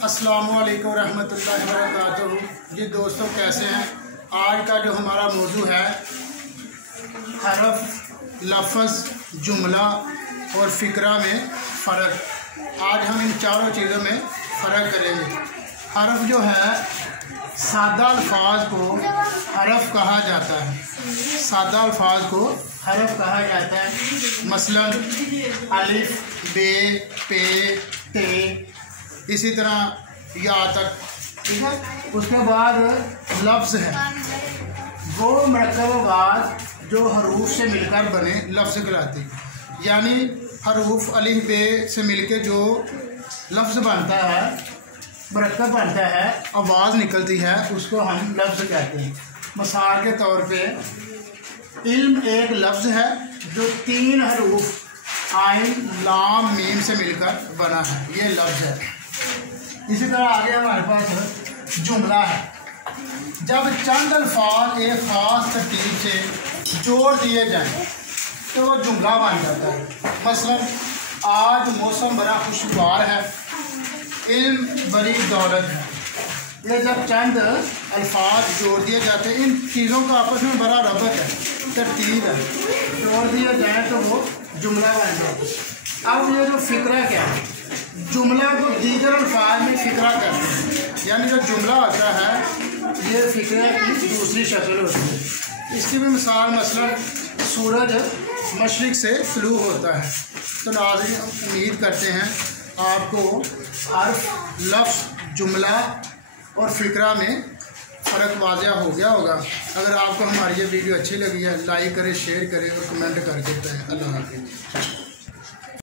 अस्सलामुअलैकुम रहमतुल्लाहि वबरकातुहू। जी दोस्तों, कैसे हैं? आज का जो हमारा मौजू है हरफ, लफ्ज़, जुमला और फ़िक्रा में फ़र्क। आज हम इन चारों चीज़ों में फ़र्क करेंगे। हरफ जो है, सादा अल्फाज को हरफ कहा जाता है। सादा अल्फाज को हरफ कहा जाता है। मसलन अलिफ, बे, पे, ते, इसी तरह या तक। ठीक है। उसके बाद लफ्ज़ है, वो मरकब आवाज़ जो हरूफ से मिलकर बने लफ्ज़ कहलाते हैं। यानी हरूफ अलिफ बे से मिलके जो लफ्ज़ बनता है, मरकब बनता है, आवाज़ निकलती है, उसको हम लफ्ज़ कहते हैं। मिसाल के तौर पे इल्म एक लफ्ज़ है जो 3 हरूफ आइन, लाम, मीम से मिलकर बना है, ये लफ्ज़ है। इसी तरह आगे हमारे पास जुमला है। जब चंद अल्फाज एक ख़ास तरतीब से जोड़ दिए जाएं तो वो जुमला बन जाता है। मसलन आज मौसम बड़ा खुशगवार है, इल्म बड़ी दौलत है। ये जब चंद अल्फाज जोड़ दिए जाते हैं, इन चीज़ों का आपस में बड़ा रबत है, तरतीब है, जोड़ दिए जाएँ तो वो जुमला बन जाता है। अब ये जो फ़िक्रा क्या है, जुमला को दीगर अल्फाज में फ़िक्रा करते हैं। यानी जो जुमला होता है ये फ़िक्रे की दूसरी शक्ल होती है। इसकी भी मिसाल मसलन सूरज मशरिक़ से तुलू होता है। तो नाज़रीन, उम्मीद करते हैं आपको हर्फ, लफ्ज़, जुमला और फ़िक्रा में फ़र्क वाज़िया हो गया होगा। अगर आपको हमारी ये वीडियो अच्छी लगी है, लाइक करें, शेयर करें और कमेंट करके बताएं। अल्लाह हाफ़िज़।